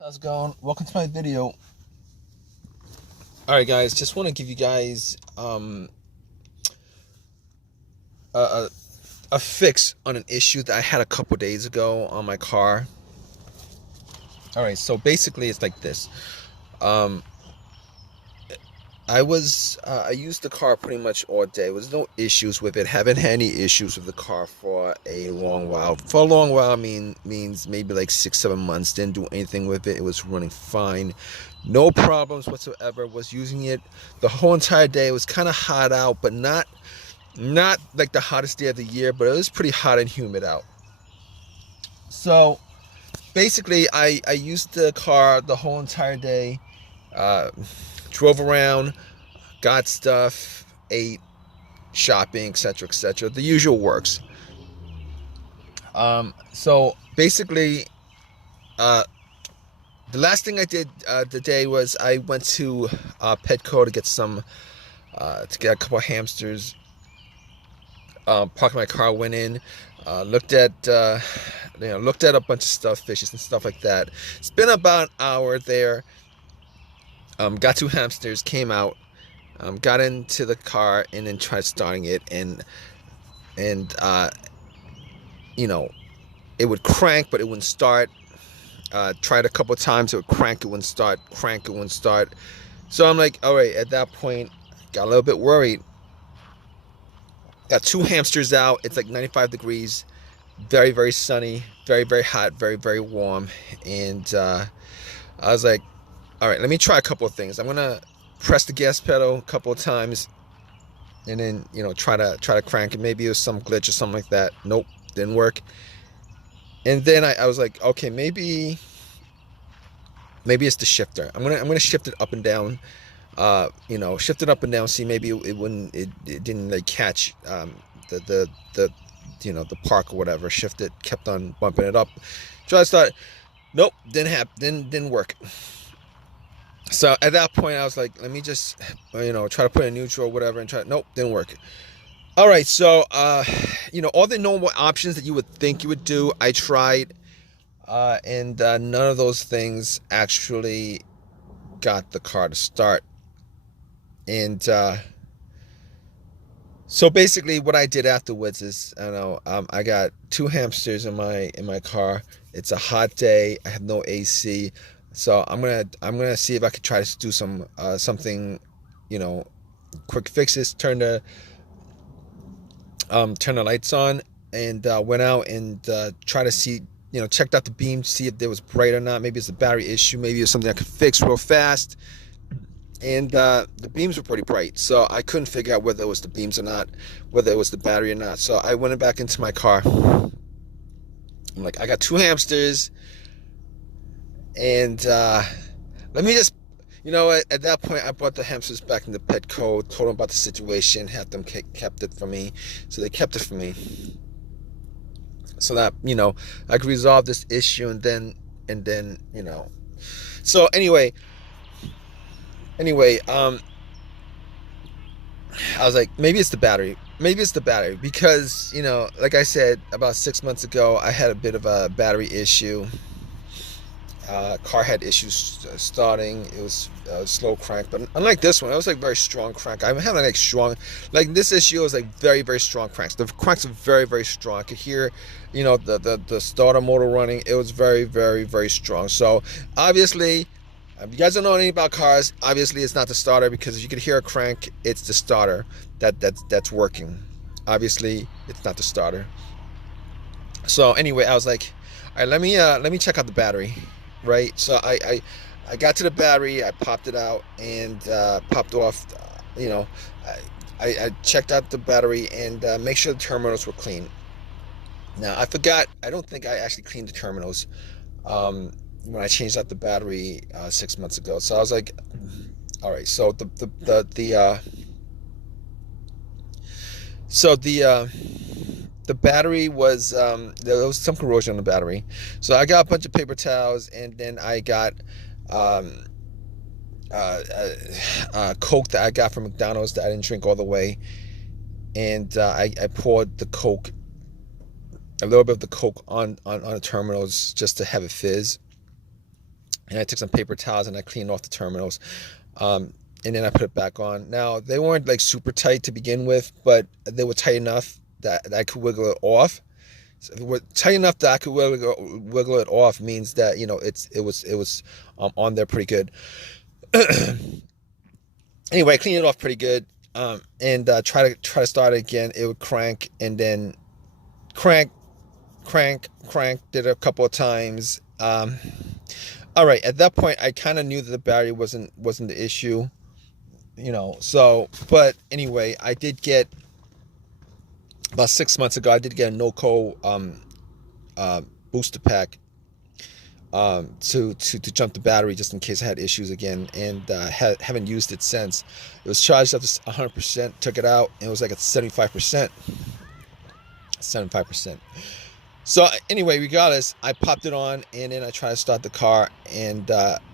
How's it going? Welcome to my video. Alright guys, just want to give you guys a, a, a fix on an issue that I had a couple days ago on my car. Alright, so basically it's like this. Um I used the car pretty much all day. There was no issues with it. Haven't had any issues with the car for a long while. For a long while means maybe like 6-7 months. Didn't do anything with it. It was running fine. No problems whatsoever. Was using it the whole entire day. It was kind of hot out, but not like the hottest day of the year, but it was pretty hot and humid out. So basically I used the car the whole entire day. Uh, Drove around, got stuff, ate, shopping, etc., etc. The usual works. So basically, uh, the last thing I did today was I went to Petco to get to get a couple of hamsters. Parked my car, went in, looked at looked at a bunch of stuff, fishes and stuff like that. Spent about an hour there. Got two hamsters, came out, got into the car, and then tried starting it, and you know, it would crank, but it wouldn't start. Tried a couple of times, it would crank, it wouldn't start, crank, it wouldn't start. So I'm like, all right, at that point, got a little bit worried. Got two hamsters out. It's like 95 degrees, very, very sunny, very, very hot, very, very warm, and I was like, all right, let me try a couple of things. I'm gonna press the gas pedal a couple of times, and then try to crank it. Maybe it was some glitch or something like that. Nope, didn't work. And then I was like, okay, maybe it's the shifter. I'm gonna shift it up and down. Shift it up and down. See, maybe it didn't like catch the the park or whatever. Shift it, kept on bumping it up. Try to start. Nope, didn't work. So at that point, I was like, let me just, try to put in neutral or whatever and try. Nope, didn't work. All right, so, all the normal options that you would think you would do, I tried, and none of those things actually got the car to start. And so basically, what I did afterwards is, I got two hamsters in my car. It's a hot day. I have no AC. So I'm gonna see if I could try to do something, quick fixes. Turn the lights on, and went out and try to see, checked out the beam, see if it was bright or not. Maybe it's a battery issue. Maybe it's something I could fix real fast. And the beams were pretty bright, so I couldn't figure out whether it was the beams or not, whether it was the battery or not. So I went back into my car. I'm like, I got two hamsters. And let me just, at that point, I brought the hamsters back into Petco, told them about the situation, had them kept it for me. So they kept it for me, so that I could resolve this issue, and then. So anyway, I was like, maybe it's the battery. Maybe it's the battery because like I said, about 6 months ago, I had a bit of a battery issue. Car had issues starting. It was slow crank, but unlike this one, it was like very strong crank. I'm having like strong, like this issue was like very, very strong cranks. The cranks are very, very strong. I could hear, the starter motor running. It was very, very, very strong. So obviously, if you guys don't know anything about cars, obviously it's not the starter, because if you could hear a crank, it's the starter that's working. Obviously, it's not the starter. So anyway, I was like, all right, let me check out the battery. Right, so I got to the battery, I popped it out, and popped off. I checked out the battery and make sure the terminals were clean. Now I forgot. I don't think I actually cleaned the terminals when I changed out the battery 6 months ago. So I was like, all right. So the battery was, there was some corrosion on the battery. So I got a bunch of paper towels, and then I got Coke that I got from McDonald's that I didn't drink all the way. And I poured the Coke, a little bit of the Coke on the terminals, just to have it fizz. and I took some paper towels and I cleaned off the terminals. And then I put it back on. Now, they weren't like super tight to begin with, but they were tight enough that I could wiggle it off. So if it were tight enough that I could wiggle it off means that, you know, it was on there pretty good. Anyway, I cleaned it off pretty good, and try to start it again. It would crank, and then crank. Did it a couple of times. All right, at that point, I kind of knew that the battery wasn't the issue, you know. So, but anyway, I did get about 6 months ago. I did get a NOCO booster pack to jump the battery just in case I had issues again, and haven't used it since. It was charged up to 100%. Took it out, and it was like at 75%. 75%. So anyway, regardless, I popped it on, and then I tried to start the car, and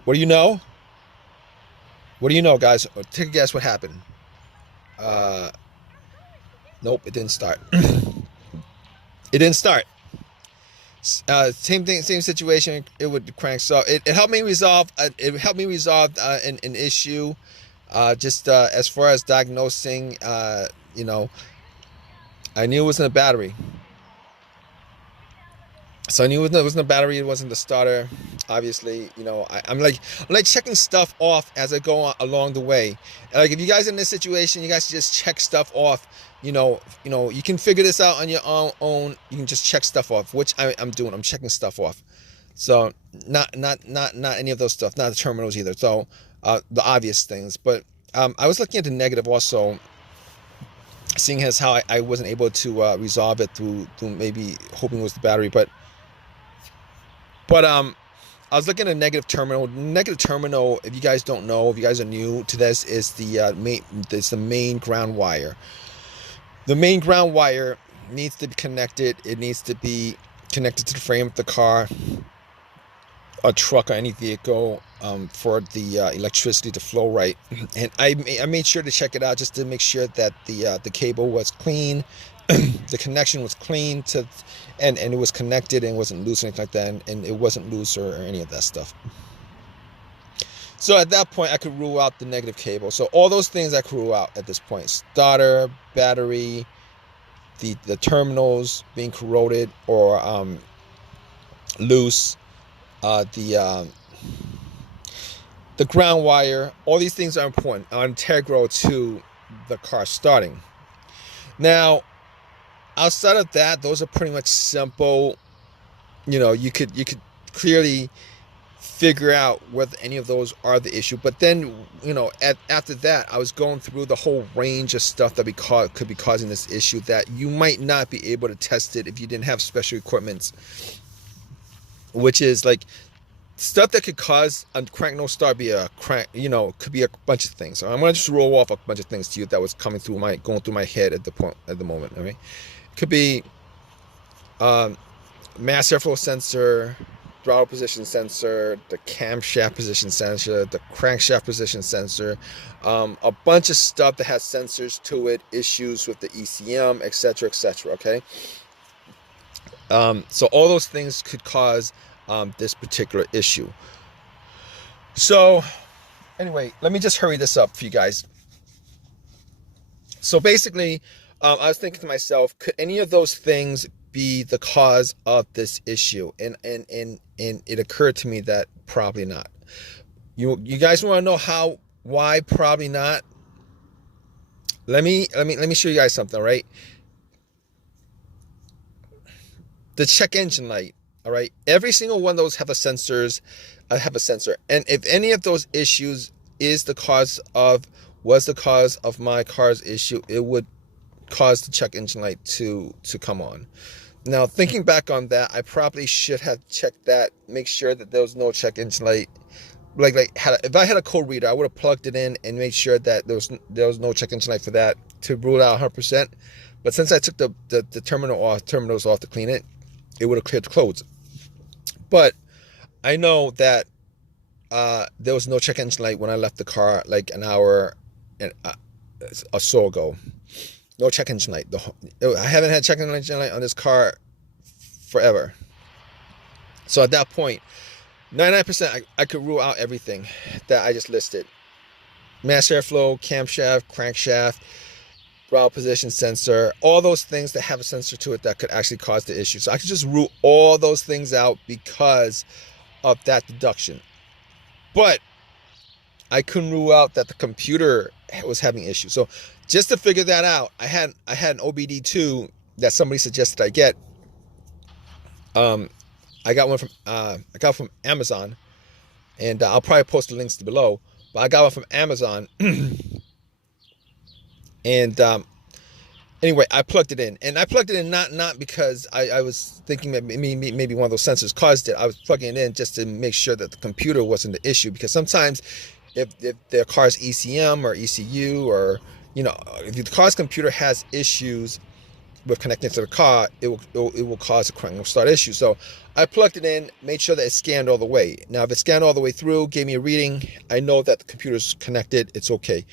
what do you know? What do you know, guys? Take a guess what happened. Nope, it didn't start. It didn't start. Same thing, same situation. It would crank. So it helped me resolve. An issue. Just as far as diagnosing, you know, I knew it wasn't a battery. So I knew it wasn't a battery. It wasn't the starter. Obviously, you know, I'm like checking stuff off as I go along the way. And like, if you guys are in this situation, you guys just check stuff off. You know, you can figure this out on your own. You can just check stuff off, which I'm doing. I'm checking stuff off. So not any of those stuff, not the terminals either. So the obvious things. But I was looking at the negative also, seeing as how I wasn't able to resolve it through maybe hoping it was the battery, but I was looking at a negative terminal. Negative terminal, if you guys don't know, if you guys are new to this, is the main ground wire. The main ground wire needs to be connected. It needs to be connected to the frame of the car, a truck, or any vehicle, for the electricity to flow right. And I made sure to check it out just to make sure that the cable was clean, the connection was clean and it was connected and wasn't loose or anything like that, and it wasn't loose or any of that stuff. So at that point, I could rule out the negative cable. So all those things I could rule out at this point: starter, battery, the terminals being corroded or loose, the ground wire. All these things are important, are integral to the car starting. Now, outside of that, those are pretty much simple. You know, you could clearly figure out whether any of those are the issue. But then, you know, after that, I was going through the whole range of stuff that could be causing this issue, that you might not be able to test it if you didn't have special equipment, which is like stuff that could cause a crank no start, be a crank, you know, could be a bunch of things. So I'm gonna just roll off a bunch of things to you that was going through my head at the moment. All right, could be mass airflow sensor, throttle position sensor, the camshaft position sensor, the crankshaft position sensor, a bunch of stuff that has sensors to it, issues with the ECM, etc., etc. Okay, so all those things could cause this particular issue. So anyway, let me just hurry this up for you guys. So basically, I was thinking to myself, could any of those things be the cause of this issue? And it occurred to me that probably not. You guys want to know why probably not? Let me show you guys something, right? The check engine light, all right? Every single one of those have a sensor. And if any of those issues was the cause of my car's issue, it would cause the check engine light to come on. Now, thinking back on that, I probably should have checked that, make sure that there was no check engine light. If I had a code reader, I would have plugged it in and made sure that there was no check engine light for that to rule out 100%. But since I took the terminals off to clean it, it would have cleared the codes. But I know that there was no check engine light when I left the car like an hour or so ago. No check engine light. I haven't had check engine light on this car forever. So at that point, 99% I could rule out everything that I just listed. Mass airflow, camshaft, crankshaft, throttle position sensor, all those things that have a sensor to it that could actually cause the issue. So I could just rule all those things out because of that deduction. But I couldn't rule out that the computer was having issues. So just to figure that out, I had an OBD2 that somebody suggested I get. I got one from Amazon, and I'll probably post the links below. But I got one from Amazon, and anyway, I plugged it in, and I plugged it in not because I was thinking that maybe one of those sensors caused it. I was plugging it in just to make sure that the computer wasn't the issue, because sometimes if the car's ECM or ECU, or if the car's computer has issues with connecting to the car, it will cause a crank start issue. So I plugged it in, made sure that it scanned all the way. Now, if it scanned all the way through, gave me a reading, I know that the computer's connected, it's okay.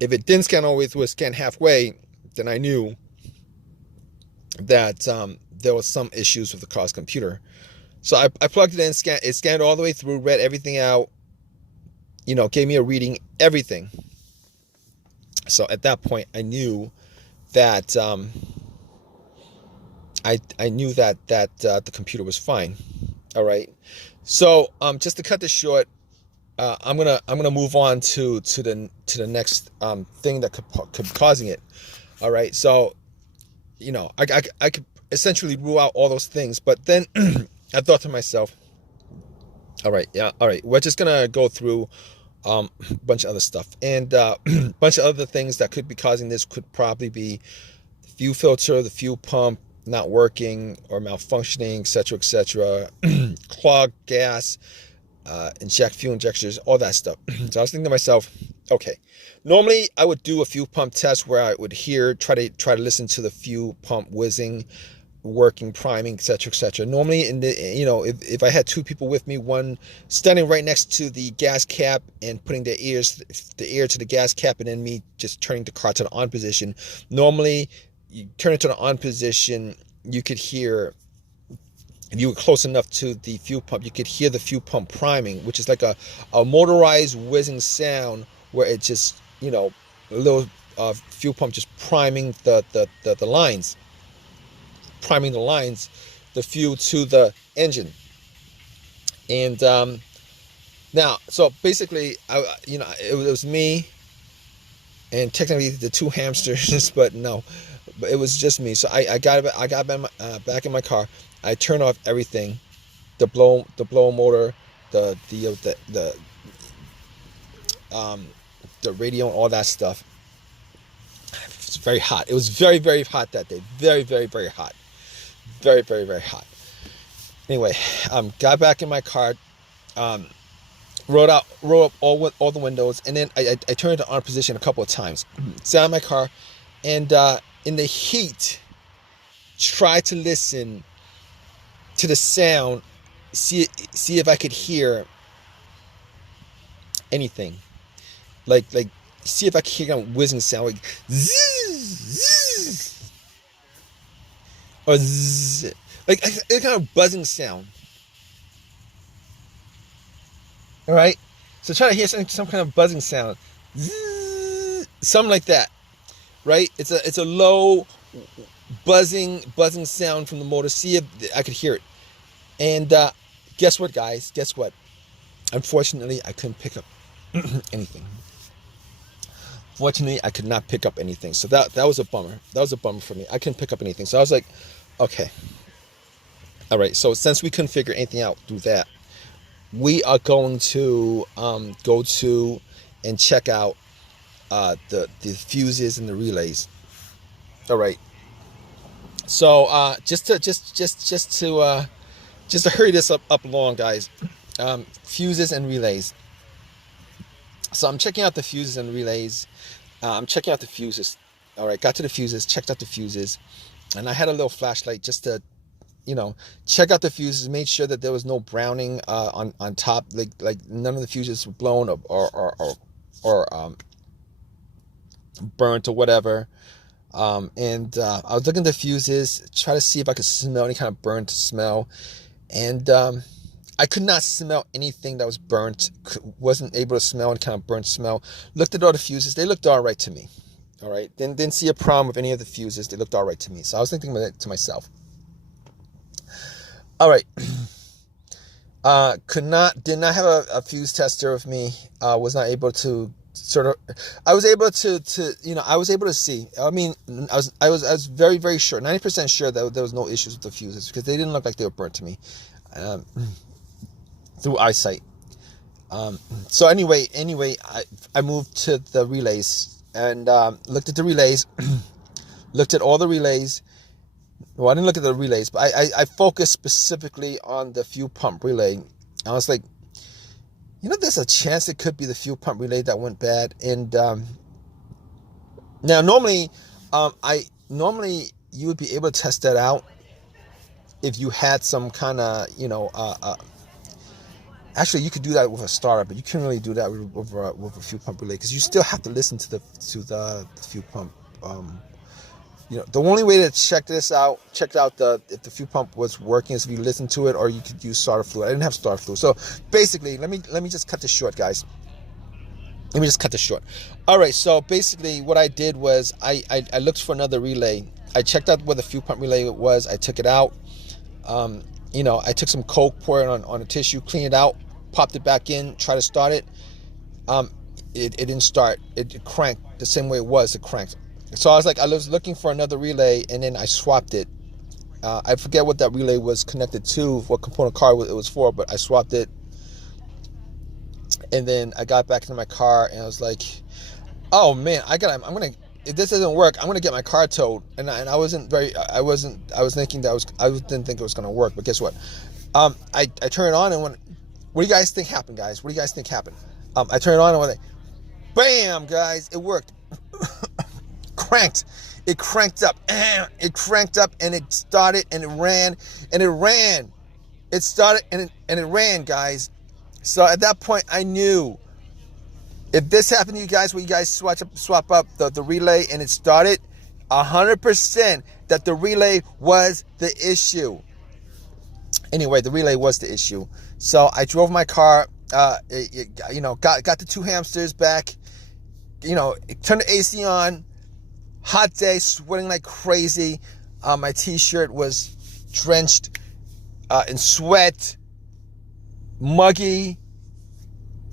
If it didn't scan all the way through, it scanned halfway, then I knew that there was some issues with the car's computer. So I plugged it in, it scanned all the way through, read everything out, gave me a reading, everything. So at that point, I knew that I knew that the computer was fine. All right. So just to cut this short, I'm gonna move on to the next thing that could be causing it. All right. So I could essentially rule out all those things, but then I thought to myself, all right, we're just gonna go through a bunch of other stuff, and a bunch of other things that could be causing this could probably be the fuel filter, the fuel pump not working or malfunctioning, etc., clogged gas, fuel injectors, all that stuff. So I was thinking to myself, okay, normally I would do a fuel pump test where I would try to listen to the fuel pump whizzing, working, priming, etc. Normally, if I had two people with me, one standing right next to the gas cap and putting the ear to the gas cap, and then me just turning the car to the on position. Normally, you turn it to the on position, you could hear, if you were close enough to the fuel pump, you could hear the fuel pump priming, which is like a motorized whizzing sound where it just, a little fuel pump just priming the lines. Priming the lines, the fuel to the engine. And now, so basically, it was me and technically the two hamsters, but it was just me. So I got back in my car. I turned off everything, the blow motor, the radio, and all that stuff. It's very hot. It was very, very hot that day. Very, very, very hot. Very, very, very hot. Anyway, got back in my car, rolled up all the windows, and then I turned it on position a couple of times. Sat in my car, and in the heat, tried to listen to the sound, see if I could hear anything, like see if I could hear a whizzing sound, like zzz, zzz, or zzz, like a kind of buzzing sound. All right, so try to hear some kind of buzzing sound, zzz, something like that. Right? It's a low buzzing sound from the motor. See if I could hear it. And guess what, guys? Guess what? Unfortunately, I couldn't pick up anything. Fortunately, I could not pick up anything. So that was a bummer. That was a bummer for me. I couldn't pick up anything. So I was like, okay. All right. So since we couldn't figure anything out through that, we are going to go to and check out the fuses and the relays. All right. So just to hurry this up along, guys. Fuses and relays. So I'm checking out the fuses and relays. I'm checking out the fuses. All right, got to the fuses, checked out the fuses, and I had a little flashlight just to, check out the fuses, made sure that there was no browning on top, like none of the fuses were blown or burnt or whatever. And I was looking at the fuses, try to see if I could smell any kind of burnt smell, and I could not smell anything that was burnt. Wasn't able to smell any kind of burnt smell. Looked at all the fuses. They looked all right to me. All right. Didn't see a problem with any of the fuses. They looked all right to me. So I was thinking to myself, all right. Did not have a fuse tester with me. Was not able to I was able to see. I mean, I was very, very sure, 90% sure that there was no issues with the fuses because they didn't look like they were burnt to me, through eyesight. So anyway, I moved to the relays and looked at the relays, looked at all the relays. Well, I didn't look at the relays, but I focused specifically on the fuel pump relay. I was like, there's a chance it could be the fuel pump relay that went bad. And now normally you would be able to test that out if you had some kind of, actually you could do that with a starter, but you couldn't really do that with a fuel pump relay because you still have to listen to the fuel pump. The only way to check out if the fuel pump was working is if you listen to it, or you could use starter fluid. I didn't have starter fluid, so basically, let me just cut this short, guys. Let me just cut this short. All right, so basically, what I did was I looked for another relay. I checked out where the fuel pump relay was. I took it out. I took some Coke, poured it on a tissue, cleaned it out, popped it back in, tried to start it. It didn't start. It cranked the same way it was. It cranked. So I was looking for another relay, and then I swapped it. I forget what that relay was connected to, what component car it was for, but I swapped it. And then I got back into my car, and I was like, "Oh man, if this doesn't work, I'm gonna get my car towed." And I was thinking that I didn't think it was gonna work, but guess what? I turned it on, and what do you guys think happened, guys? What do you guys think happened? I turned it on, and went, bam, guys, it worked. It cranked up, and it started, and it ran. It started and it ran, guys. So at that point, I knew if this happened to you guys, where you guys swap up the relay and it started, 100% that the relay was the issue. Anyway, the relay was the issue. So I drove my car, got the two hamsters back, turned the AC on. Hot day, sweating like crazy. My t-shirt was drenched in sweat, muggy,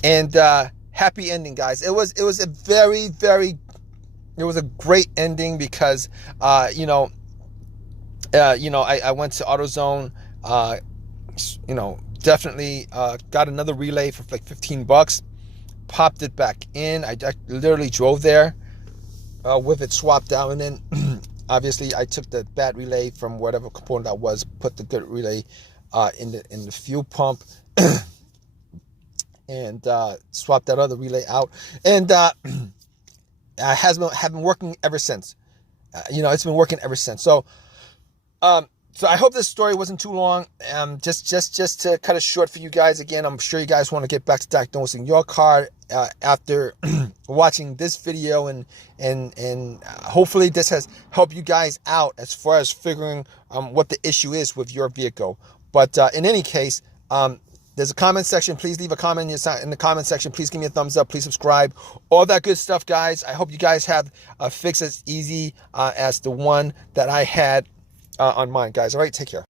and happy ending, guys. It was a very, very, it was a great ending because I went to AutoZone, definitely got another relay for like $15, popped it back in. I literally drove there with it swapped out, and then obviously I took the bad relay from whatever component that was, put the good relay in the fuel pump, and swapped that other relay out, and has been working ever since. It's been working ever since. So I hope this story wasn't too long. Just to cut it short for you guys. Again, I'm sure you guys want to get back to diagnosing your car after watching this video, and hopefully this has helped you guys out as far as figuring what the issue is with your vehicle. But in any case, there's a comment section. Please leave a comment in the comment section. Please give me a thumbs up. Please subscribe. All that good stuff, guys. I hope you guys have a fix as easy as the one that I had on mine, guys. All right, take care.